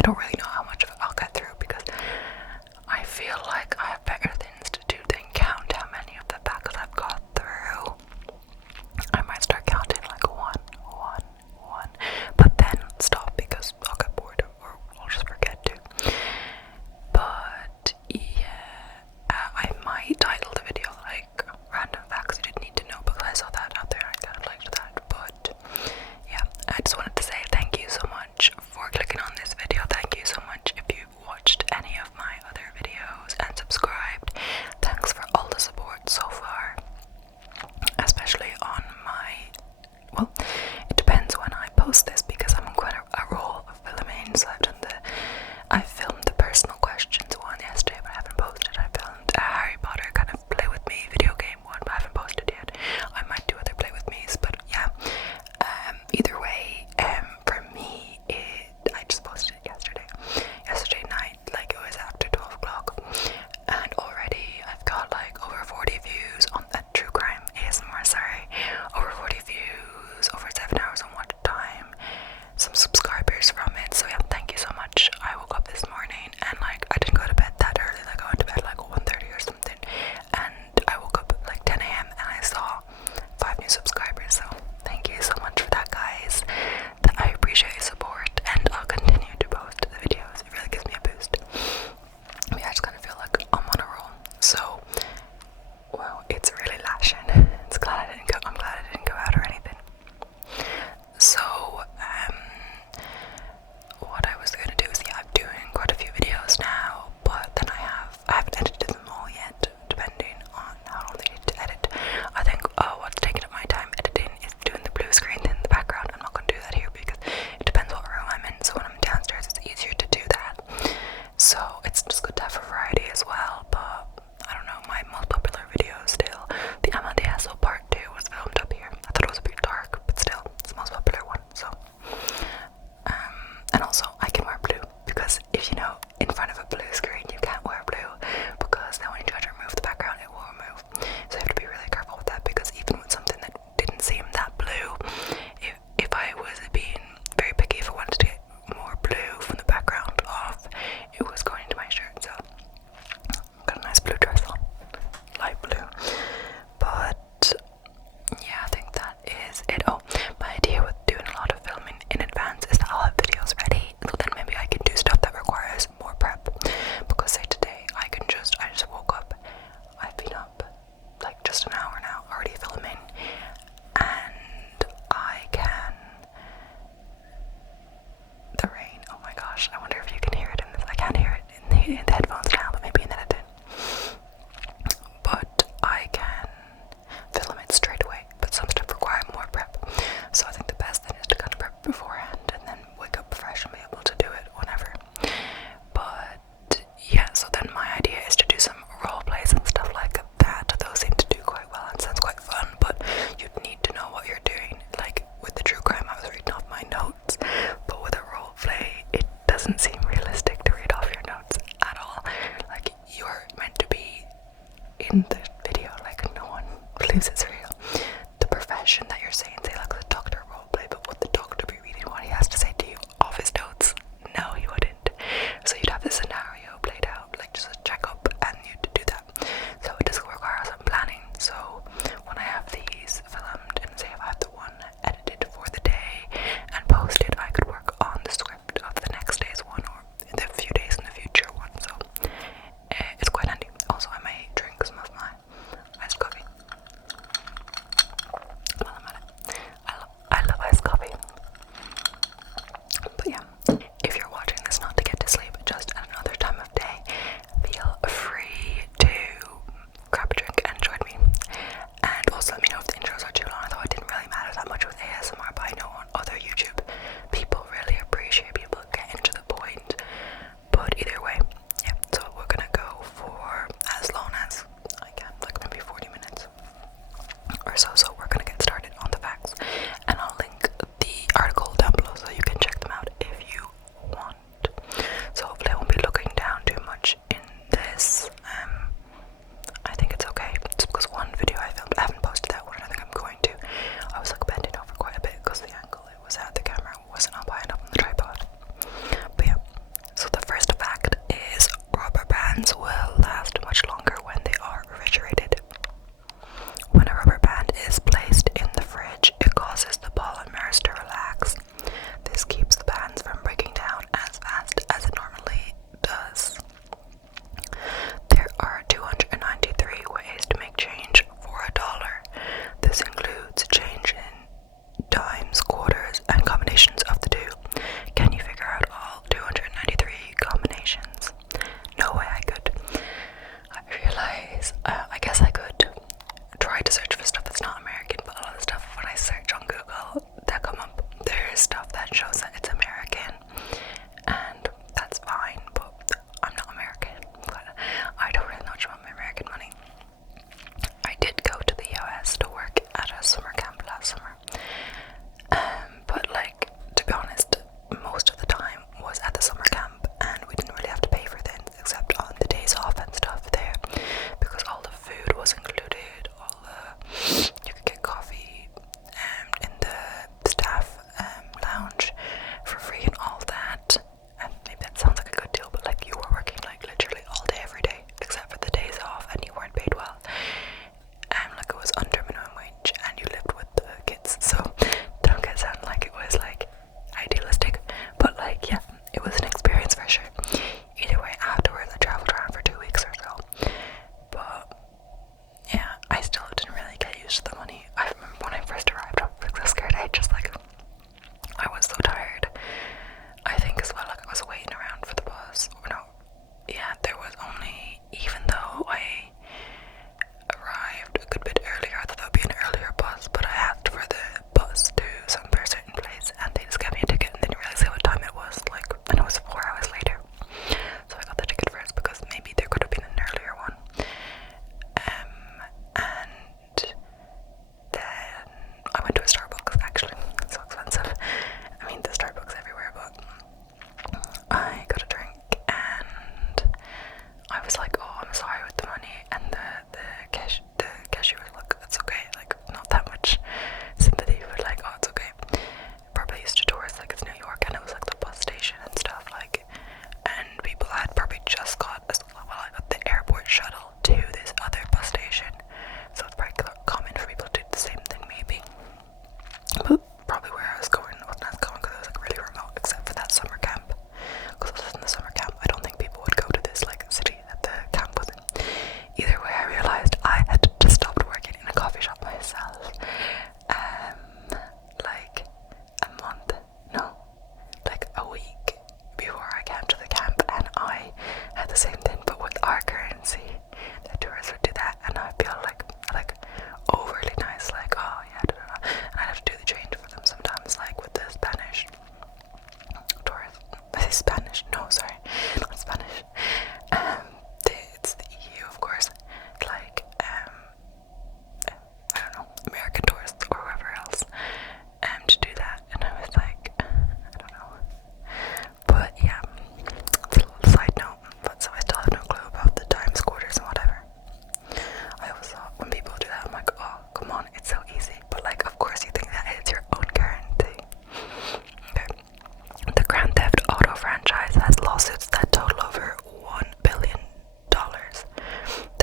I don't really know how much of it I'll get through because I feel like I have better things to do than count how many of the packs I've got through. I might start counting like one, but then stop because I'll get bored or I'll just forget to. But yeah, I might title the video like random facts you didn't need to know because I saw that out there and I kind of liked that. But yeah, I just wanted to say thank you so much for clicking on this video. Thank you so much if you've watched any of my other videos and subscribed. Thanks for all the support so far, especially on my, well, it depends when I post this because I'm on quite a roll of filming. So I filmed the personal questions one yesterday but I haven't posted. I filmed a Harry Potter kind of play with me video game one but I haven't posted yet. I might do other play with me's, but yeah, either way, for me, I just posted it yesterday night, like it was after 12 o'clock, and already I've got like over 40 views on that true crime ASMR, over 40 views, over 7 hours on watch time, some subscribers from it. So yeah, thank you so much. I woke up this morning and like I didn't go to bed that early, like I went to bed like 1:30 or something, and I woke up at like 10 a.m. and I saw 5 new subscribers. So thank you so much for that, guys. I appreciate your support and I'll continue to post the videos. It really gives me a boost. I mean, I just kind of feel like I'm on a roll. So well, it's really lashing. I'm glad I didn't go out or anything. So what I was gonna do is, yeah, I'm doing quite a few videos now, but then I haven't edited them all yet, depending on how long they need to edit. I think what's taking up my time editing is doing the blue screen in the background. I'm not gonna do that here because it depends what room I'm in. So when I'm downstairs, it's easier to do that. So it's just good to have a variety as well. But I don't know, my most popular video is still the Amadeus Part 2 was filmed up here. I thought it was a bit dark, but still, it's the most popular one. So and also I can wear blue because if you know, in front of a blue screen you can't wear blue because then when you try to remove the background it will remove. So you have to be really careful with that because even with something that didn't seem that blue, if I was being very picky, if I wanted to get more blue from the background off, it was going into my shirt. So I've got a nice blue dress on, light blue. But yeah, I think that is it. Oh, my idea with doing a lot of filming in advance is that I'll have videos ready, so then maybe I can do stuff that requires more prep. Because say today, I just woke up, I've been up like just an hour now, already filming, and I can, the rain, oh my gosh, I wonder if you can hear it in this. I can't hear it in the headphones now, but maybe in editing. But I can film it straight away, but some stuff require more prep. So I think the best thing is to kind of prep beforehand and then wake up fresh and be able to do it whenever. But yeah, so then my idea is to do some role plays and stuff like that. Those seem to do quite well and sounds quite fun, but you'd need to know what you're doing. Like with the true crime, I was reading off my notes, but with a role play, it doesn't seem realistic to read off your notes at all. Like you're meant to be in the video, like no one believes it's real. The profession that you're saying, say like the doctor roleplay, but would the doctor be reading what he has to say to you off his notes? No, he wouldn't. So you'd have the scenario played out, like just a checkup, and you'd do that. So it does require some planning. So when I have these filmed, and say if I have the one edited for the day and posted, I could work on the script of the next day's one or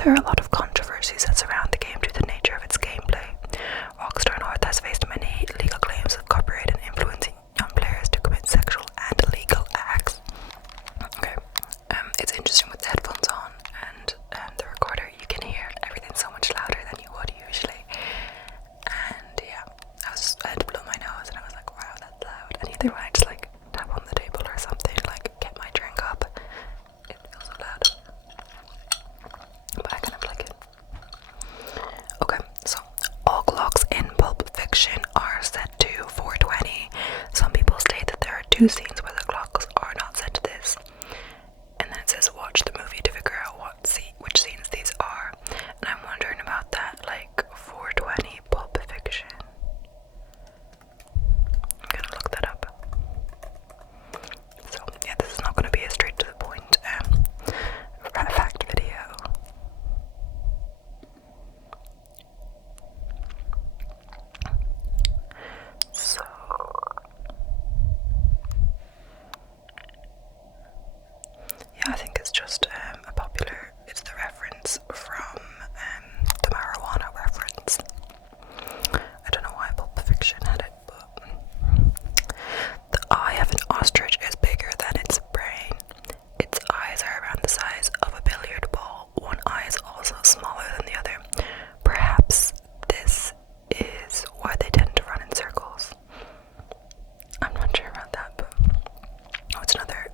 There are a lot of controversies that surround the game due to the nature of its gameplay. Rockstar North has faced many legal claims of copyright and influencing young players to commit sexual and illegal acts. Okay, it's interesting with the headphones on and the recorder, you can hear everything so much louder than you would usually. And yeah, I had to blow my nose and I was like, wow, that's loud. And either way, I just like tap on the table or something, like get my drink up. It feels so loud. But I kind of like it. Okay, so all clocks in Pulp Fiction are set to 4:20. Some people state that there are 2 scenes where the clocks are not set to this. And then it says watch the movie to figure out which scenes these are. And I'm wondering about that, like 4:20 Pulp Fiction. I'm gonna look that up. So yeah, this is not gonna be a straight to the point fact video. So yeah, I think it's just it's the reference from the marijuana reference. I don't know why Pulp Fiction had it, but the eye of an ostrich is bigger than its brain. Its eyes are around the size of a billiard ball. One eye is also smaller than the other. Perhaps this is why they tend to run in circles. I'm not sure about that, but it's another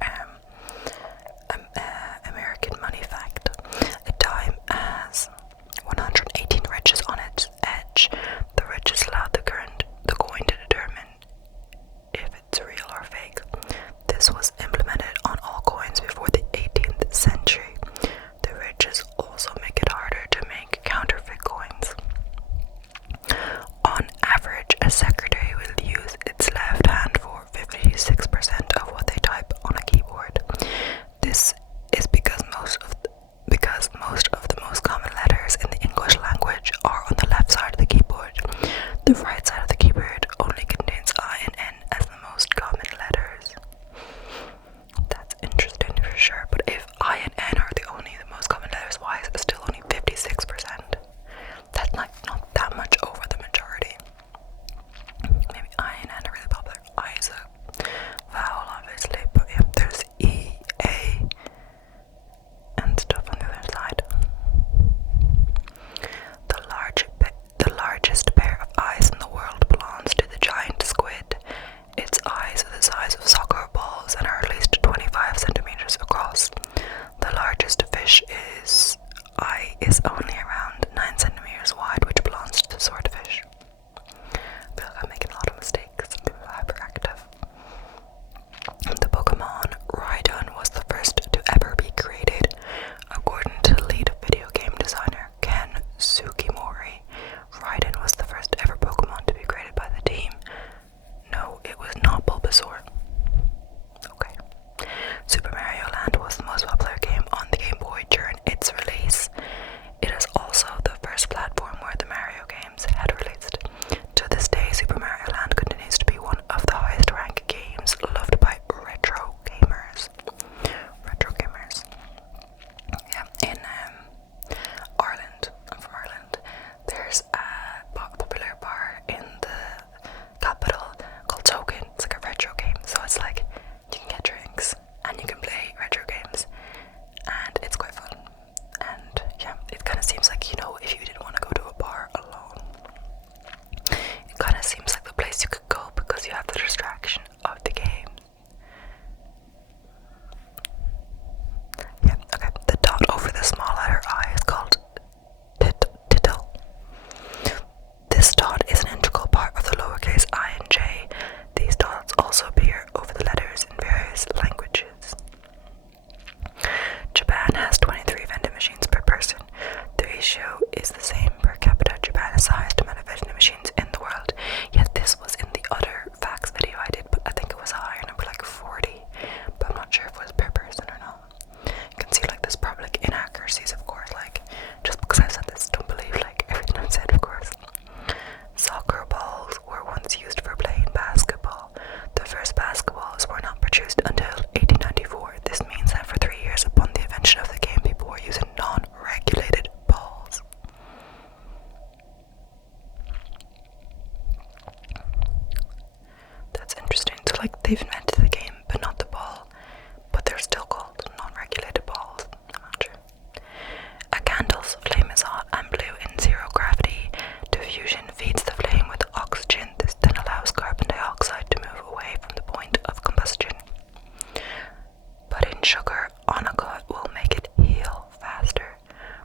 sugar on a cut will make it heal faster.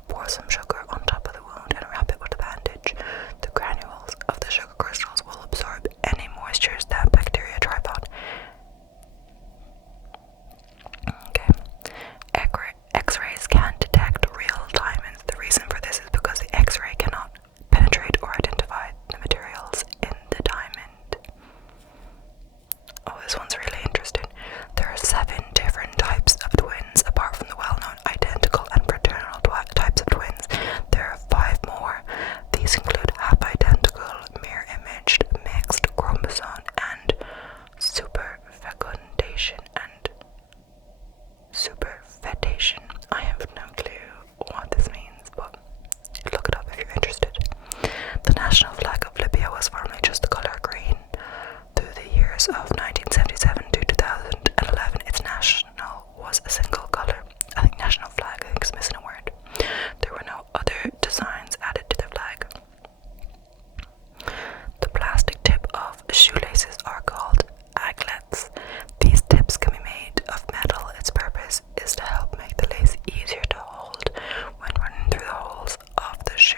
Pour some sugar on top of the wound and wrap it with a bandage. The granules of the sugar crystals will absorb any moistures that bacteria thrive on. Okay. X-rays can't detect real diamonds. The reason for this is because the X-ray cannot penetrate or identify the materials in the diamond. Oh, this one's really interesting. There are 7 different types of twins. Apart from the well-known identical and fraternal types of twins, there are 5 more. These include half-identical, mirror-imaged, mixed chromosome, and superfecundation and superfetation. I have no clue what this means, but look it up if you're interested. The national flag of Libya was formerly just the colour green. Through the years of 1977 to 2011, its national was a single colour. I think national flag is missing a word. There were no other designs added to the flag. The plastic tip of shoelaces are called aglets. These tips can be made of metal. Its purpose is to help make the lace easier to hold when running through the holes of the shoe.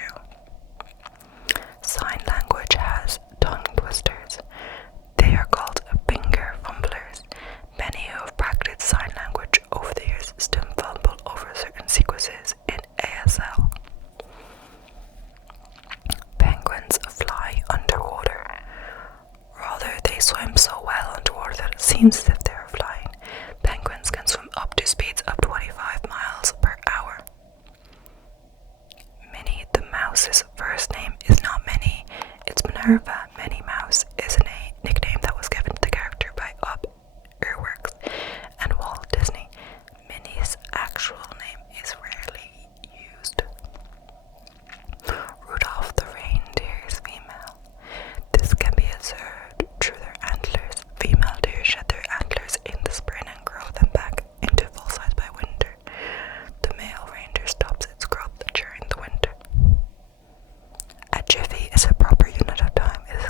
Sign language has tongue twisters. They are called finger fumblers. Many who have practiced sign language over the years still fumble over certain sequences in ASL. Penguins fly underwater. Rather, they swim so well underwater that it seems as if they are flying. Penguins can swim up to speeds of 25 miles per hour. Minnie the Mouse's first name is not Minnie, it's Minerva. Minnie Mouse is a nickname that was given to the character by Ub Iwerks and Walt Disney. Minnie's actual name is rarely used. Rudolph the reindeer is female. This can be observed through their antlers. Female deer shed their antlers in the spring and grow them back into full size by winter. The male reindeer stops its growth during the winter. A jiffy is a proper unit of time. It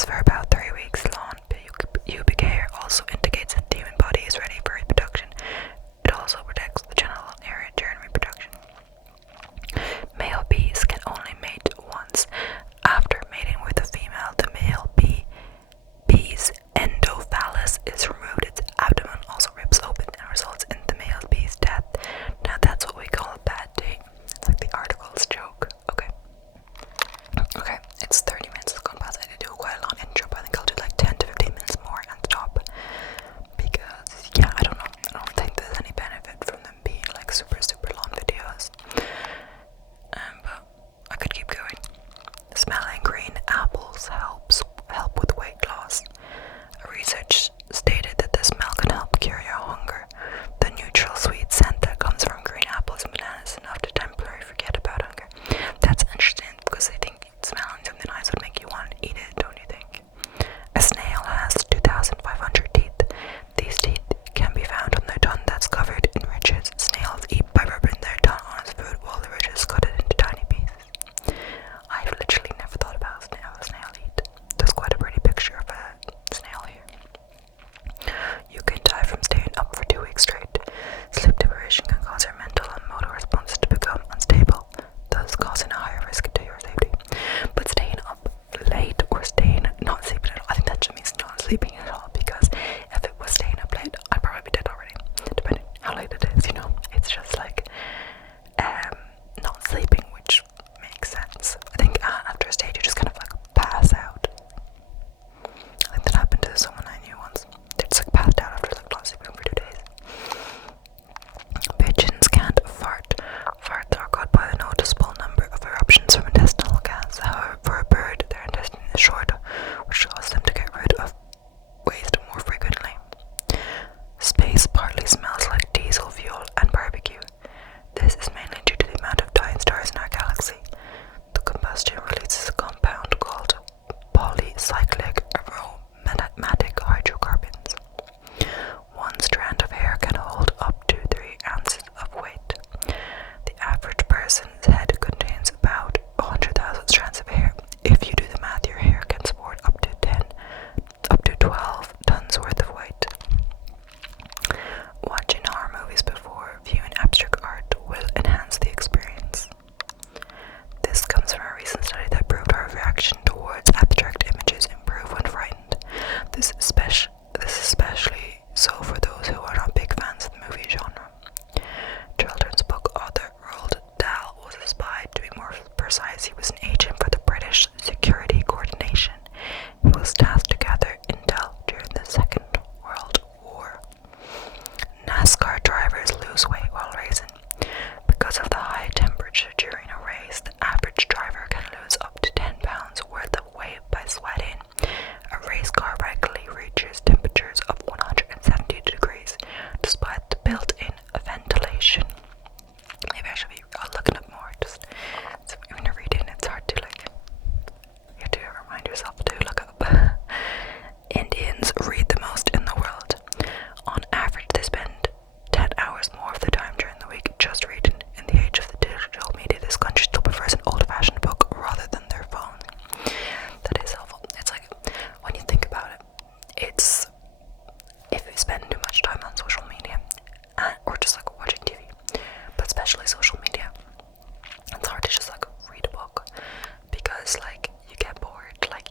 lasts for about 3 weeks long. Pubic hair also indicates that the human body is ready for reproduction. It also protects the genital area during reproduction. Male bees can only mate once. After mating with a female, the male bee's endophallus is removed. Its abdomen also rips open and results in the male bee's death. Now that's what we call a bad date. It's like the article's joke. Okay, it's 30 minutes gone past. I did do quite a long intro, but I think I'll do like 10 to 15 minutes more and stop. Because, yeah, I don't know. I don't think there's any benefit from them being like super long videos. But I could keep going. Smelling green apples help with weight loss. Research stated that the smell can help cure your hunger. The neutral sweet scent that comes from green apples and bananas is enough to temporarily forget about hunger. That's interesting because I think smelling something nice would make you want to eat it, don't you think? A snail has 2,500 teeth. These teeth can be found on their tongue that's covered in ridges. Snails eat by rubbing their tongue on its food while the ridges cut it into tiny pieces. I've literally never thought about how a snail eat. There's quite a pretty picture of a snail here. You can die from staying up for 2 weeks straight. Sleep deprivation can cause your mental and motor responses to become unstable, thus causing a higher risk to your safety. But staying up late or staying not sleeping at all, I think that just means not sleeping at all, because if it was staying up late, I'd probably be dead already, depending how late it is, you know. It's just like not sleeping, which makes sense. I think after a stage you just kind of like pass out. I think that happened to someone I knew once. They just like passed out after like not sleeping for 2 days. Pigeons can't fart. Farts are caused by a noticeable number of eruptions from intestinal gas. However, for a bird, their intestine is short, which causes them to get rid of waste more frequently. Space partly smells like diesel fuel and barbecue. This is mainly due to the amount of dying stars in our galaxy. The combustion releases a compound called polycyclic aromatic hydrocarbons. One strand of hair can hold up to 3 ounces of weight. The average person's head contains about 100,000 strands of hair. If you do the math, your hair can support up to 12 tons worth of weight. Watching horror movies before viewing abstract art will enhance the experience. This comes from a recent study that proved our reaction towards abstract images improve when frightened. This is especially so for those who are not big fans of the movie genre. Children's book author Roald Dahl was a spy. To be more precise, he was an agent for the British Security Coordination. He was tasked to gather intel during the Second World War. NASCAR drivers lose weight while racing. Because of the high temperature during a race, the average driver can lose up to 10 pounds worth of weight by sweating. A race car regularly reaches temperatures of 170 degrees despite the built-in ventilation. Maybe I should be looking up more, just so when you're reading it's hard to like, you have to remind yourself to look up. Indians read the most in the world. On average, they spend 10 hours more of the time during the week just reading. In the age of the digital media, this country still prefers an old-fashioned book rather than their phone. That is helpful. It's like, when you think about it, it's, if you spend too much time on social media, or just like watching TV, but especially social media, it's hard to just like read a book, because like you get bored. Like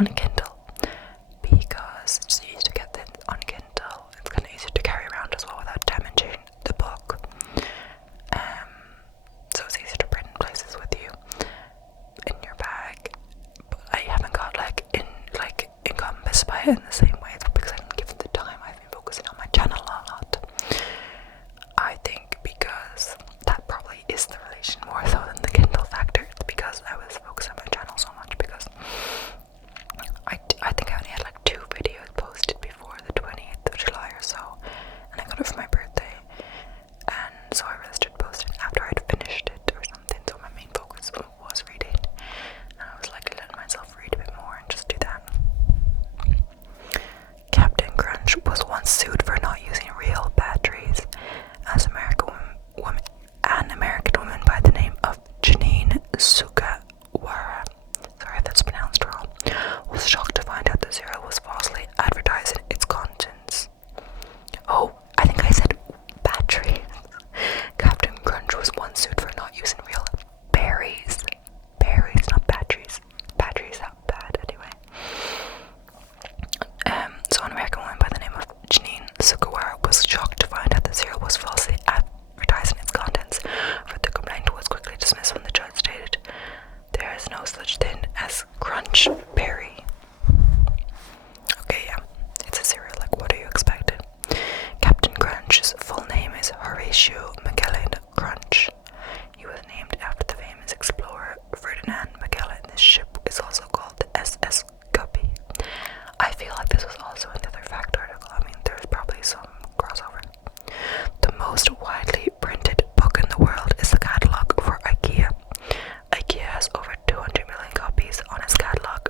on Kindle because it's easy to get things on Kindle. It's kind of easy to carry around as well without damaging the book. So it's easy to print in places with you in your bag. But I haven't got encompassed by it in the same way. It's because I didn't give it the time. I've been focusing on my channel a lot. I think because that probably is the relation more so than the Kindle factor. It's because I was focused on my channel so much because I think I only had like 2 videos posted before the 28th of July or so, and I got it for my birthday, and so I really started posting after I'd finished it or something, so my main focus was reading, and I was like letting myself read a bit more and just do that. Captain Crunch was once sued for not using real batteries, as an American woman by the name of Janine Sugawara, sorry if that's pronounced wrong, was shocked to find out the cereal was falsely advertising its contents. Oh, I think I said batteries. Captain Crunch was once sued for not using real berries. Berries, not batteries. Batteries are bad anyway. So an American woman by the name of Janine Sugawara was shocked to find out the cereal was falsely advertising its contents, for the complaint was quickly dismissed when the judge stated there is no such thing as Crunch Berry. Okay, yeah, it's a cereal, like what are you expecting? Captain Crunch's full name is Horatio Magellan Crunch. He was named after the famous explorer Ferdinand Magellan. This ship is also called the SS Guppy. I feel like this was also in the other fact article. I mean, there's probably some crossover. The most widely printed book in the world is the catalogue for IKEA. IKEA has over 200 million copies on its catalogue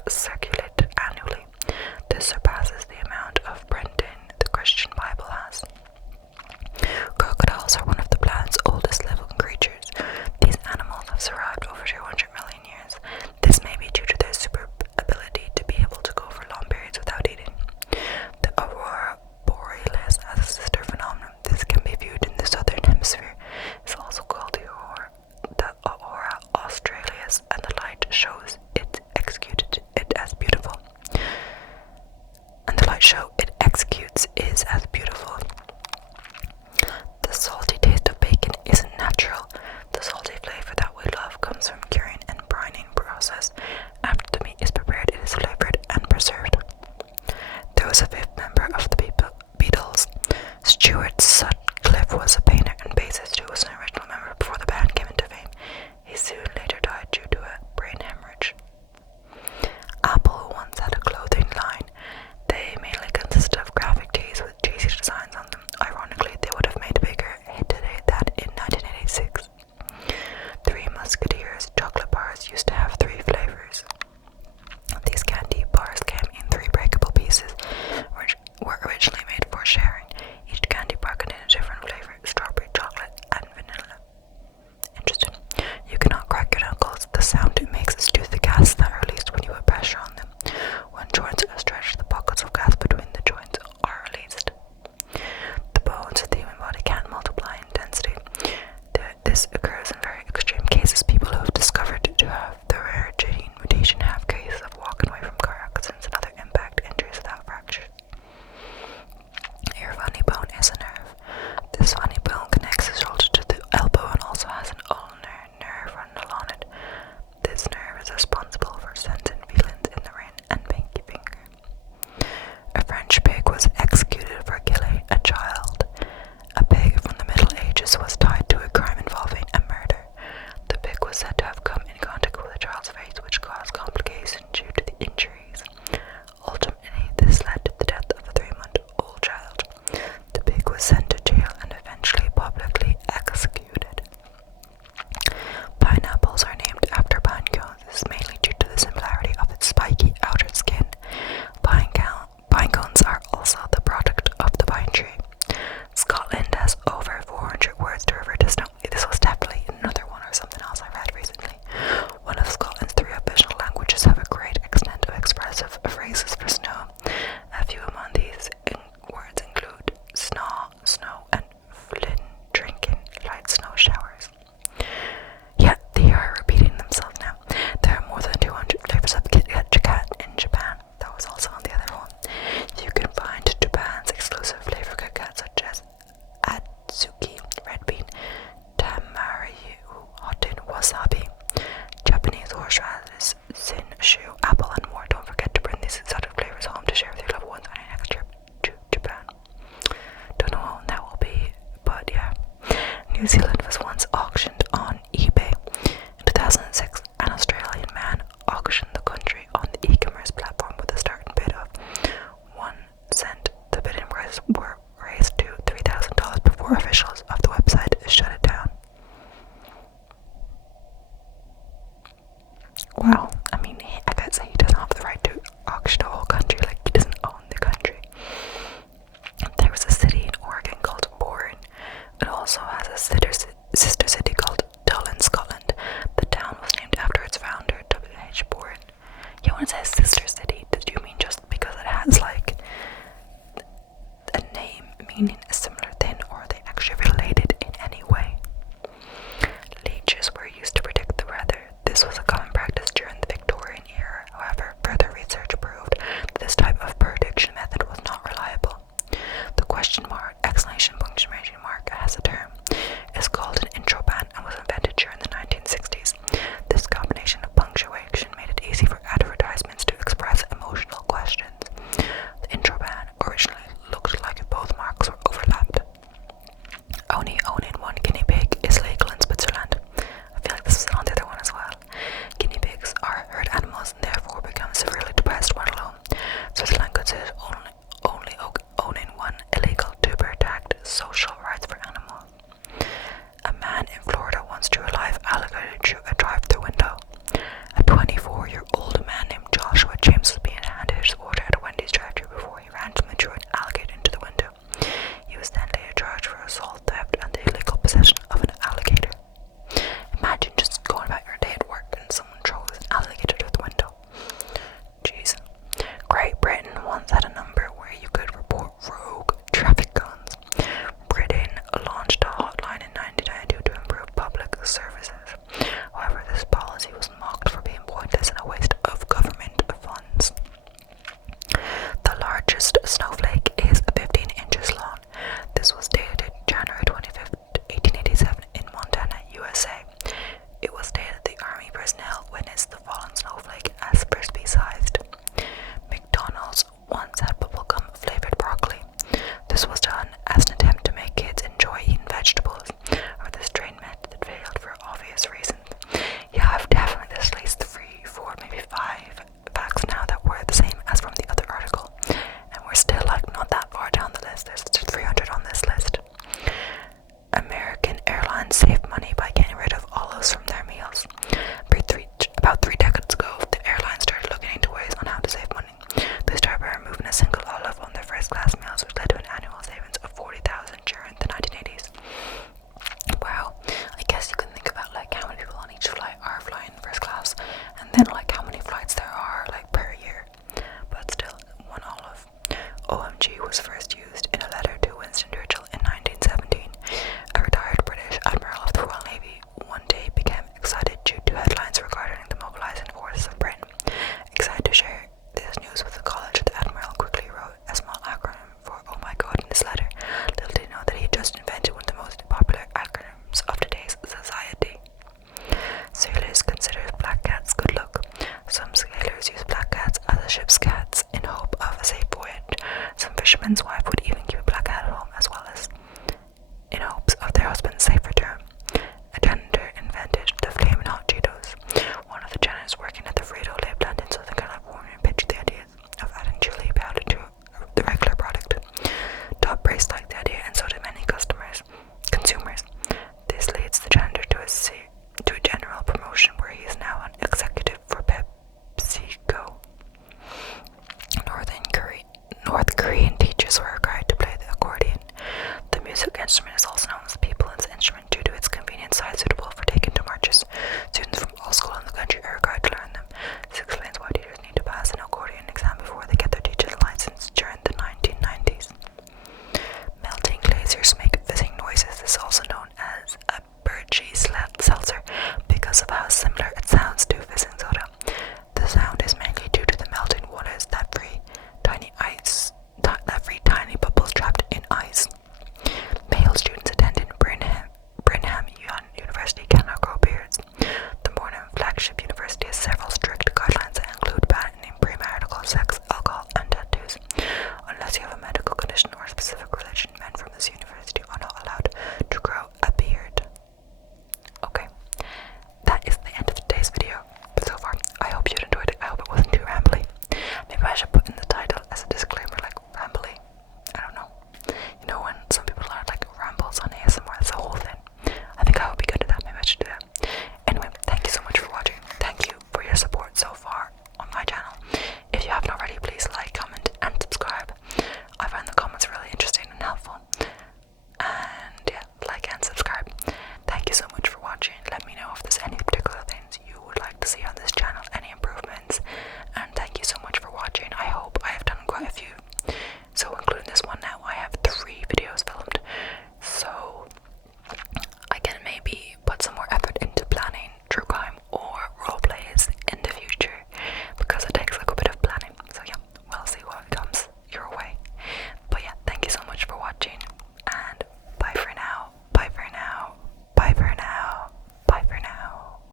You want to say Sister City?